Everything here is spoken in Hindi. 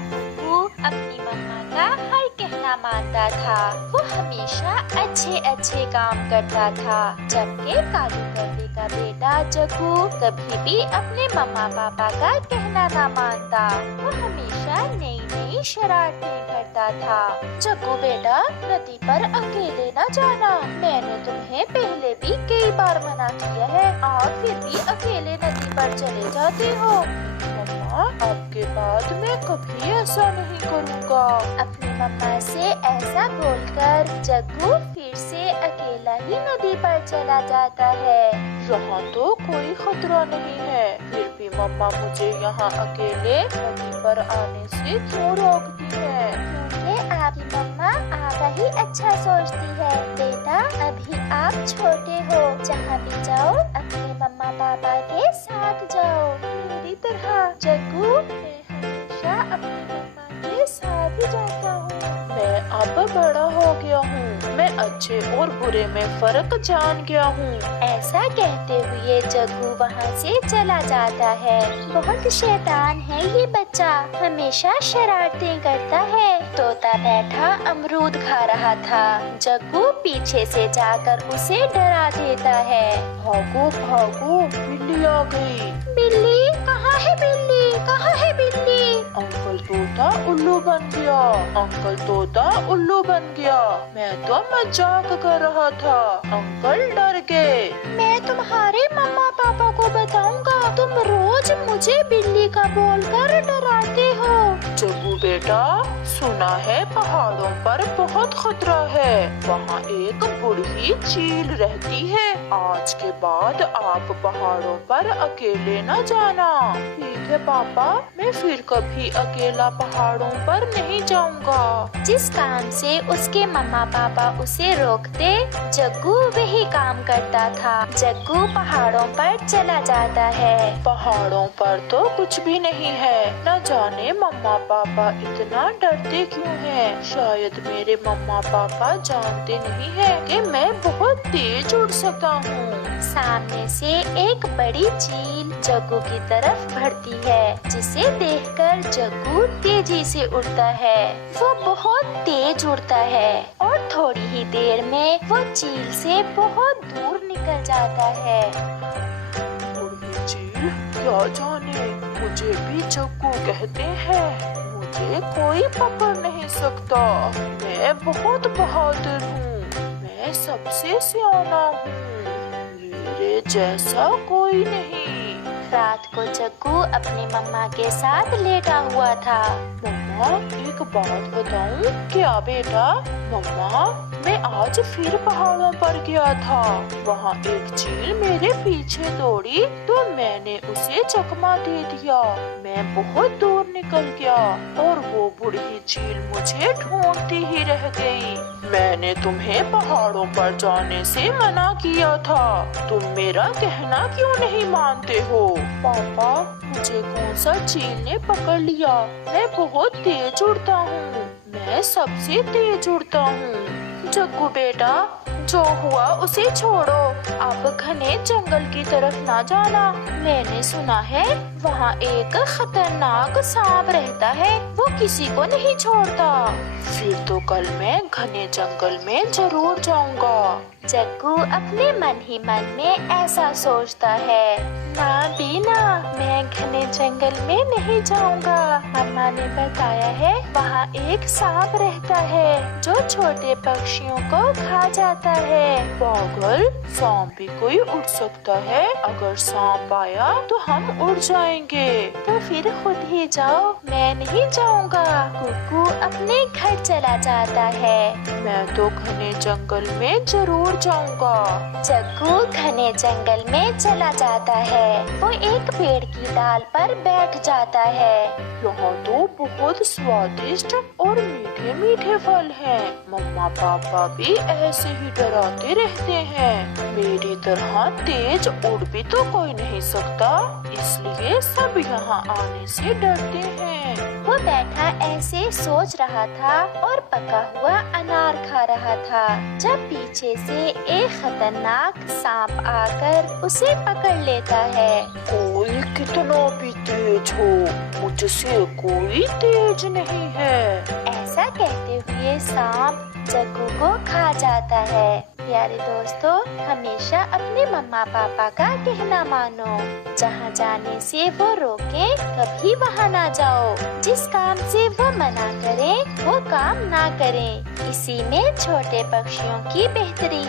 कुकू अपनी मम्मा का हर कहना मानता था। वो हमेशा अच्छे अच्छे काम करता था, जबकि कालू कर्रे का बेटा जग्गू कभी भी अपने मम्मा पापा का कहना ना मानता। वो हमेशा नई नई शरारतें करता था। जग्गू बेटा, नदी पर अकेले न जाना। मैंने तुम्हें पहले भी कई बार मना किया है और फिर भी अकेले नदी पर चले जाते हो। मम्मा, आपके बाद मैं कभी ऐसा नहीं करूँगा। अपनी मम्मा से ऐसा बोलकर जग्गू फिर से अकेला ही नदी पर चला जाता है। यहाँ तो कोई खतरा नहीं है, फिर भी मम्मा मुझे यहाँ अकेले नदी पर आने से क्यों रोकती है? क्योंकि आपकी मम्मा आपका ही अच्छा सोचती है। बेटा, अभी आप छोटे हो, जहाँ भी जाओ अपने मम्मा पापा के साथ जाओ। मेरी तरह जग्गू, मैं हमेशा अपनी मम्मा के साथ ही जाता हूँ। मैं अब बड़ा हो गया हूँ, मैं अच्छे और बुरे में फर्क जान गया हूँ। ऐसा कहते हुए जग्गू वहाँ से चला जाता है। बहुत शैतान है ये बच्चा, हमेशा शरारतें करता है। तोता बैठा अमरूद खा रहा था। जग्गू पीछे से जाकर उसे डरा देता है। भागो भागो, बिल्ली आ गई। बिल्ली? कहाँ है बिल्ली? कहाँ है बिल्ली? अंकल तोता उल्लू बन गया। अंकल तोता उल्लू बन गया। मैं तो मजाक कर रहा था, अंकल डर गए। मैं तुम्हारे मम्मा पापा को बताऊंगा, तुम रोज मुझे बिल्ली का बोलकर डराते हो। जग्गू बेटा, सुना है पहाड़ों पर बहुत खतरा है, वहाँ एक बूढ़ी चील रहती है। आज के बाद आप पहाड़ों पर अकेले न जाना। ठीक है पापा, मैं फिर कभी अकेला पहाड़ों पर नहीं जाऊंगा। जिस काम से उसके मम्मा पापा उसे रोकते, जग्गू वही काम करता था। जग्गू पहाड़ों पर चला जाता है। पहाड़ों पर तो कुछ भी नहीं है, न जाने मम्मा पापा इतना डरते क्यों हैं। शायद मेरे मम्मा पापा जानते नहीं है कि मैं बहुत तेज उड़ सकता हूँ। सामने से एक बड़ी चील जग्गू की तरफ बढ़ती है, जिसे देखकर जग्गू तेजी से उड़ता है। वो बहुत तेज उड़ता है और थोड़ी ही देर में वो चील से बहुत दूर निकल जाता है। बूढ़ी चील, क्या जाने, मुझे भी जग्गू कहते हैं। मुझे कोई पकड़ नहीं सकता, मैं बहुत बहादुर हूँ, मैं सबसे सियाना हूँ, मेरे जैसा कोई नहीं। रात को जग्गू अपनी मम्मा के साथ लेटा हुआ था। मम्मा, एक बात बताऊं? क्या बेटा? मम्मा, मैं आज फिर पहाड़ों पर गया था, वहाँ एक चील मेरे पीछे दौड़ी तो मैंने उसे चकमा दे दिया। मैं बहुत दूर निकल गया और वो बूढ़ी चील मुझे ढूंढती ही रह गई। मैंने तुम्हें पहाड़ों पर जाने से मना किया था, तुम मेरा कहना क्यों नहीं मानते हो? पापा, मुझे कौन सा चील ने पकड़ लिया? मैं बहुत तेज उड़ता हूँ, मैं सबसे तेज उड़ता हूँ। जग्गू बेटा, जो हुआ उसे छोड़ो, अब घने जंगल की तरफ ना जाना। मैंने सुना है वहाँ एक खतरनाक सांप रहता है, वो किसी को नहीं छोड़ता। फिर तो कल मैं घने जंगल में जरूर जाऊंगा। जग्गू अपने मन ही मन में ऐसा सोचता है। ना बीना, मैं घने जंगल में नहीं जाऊंगा। मम्मा ने बताया है वहाँ एक सांप रहता है जो छोटे पक्षियों को खा जाता है। पागल, सांप भी कोई उड़ सकता है? अगर सांप आया तो हम उड़ जाएंगे। तो फिर खुद ही जाओ, मैं नहीं जाऊंगा। कुकू अपने घर चला जाता है। मैं तो घने जंगल में जरूर जाऊंगा। जग्गू घने जंगल में चला जाता है। वो एक पेड़ की डाल पर बैठ जाता है। यहाँ तो बहुत स्वादिष्ट और मीठे मीठे फल हैं। मम्मा पापा भी ऐसे ही डराते रहते हैं। मेरी तरह तेज उड़ भी तो कोई नहीं सकता, इसलिए सब यहाँ आने से डरते हैं। वो बैठा ऐसे सोच रहा था और पका हुआ अनार खा रहा था, जब पीछे से एक खतरनाक सांप आकर उसे पकड़ लेता है। कोई कितना भी तेज हो, मुझ मुझसे कोई तेज नहीं है। ऐसा कहते हुए सांप जग्गू को खा जाता है। प्यारे दोस्तों, हमेशा अपने मम्मा पापा का कहना मानो। जहाँ जाने से वो रोके, कभी वहाँ ना जाओ। जिस काम से वो मना करे, वो काम ना करें। इसी में छोटे पक्षियों की बेहतरी है।